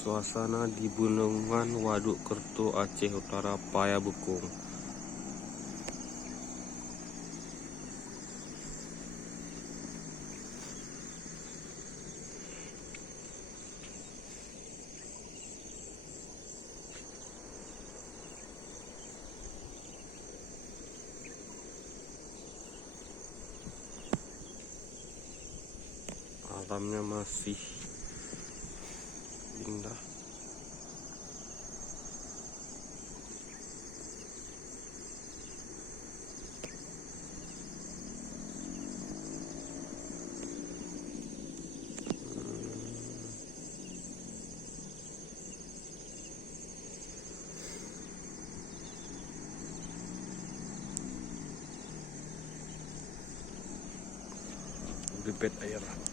Suasana di Gunungan Waduk Kerto, Aceh Utara, Payah-Bukung. Alamnya masih indah. Bibit air.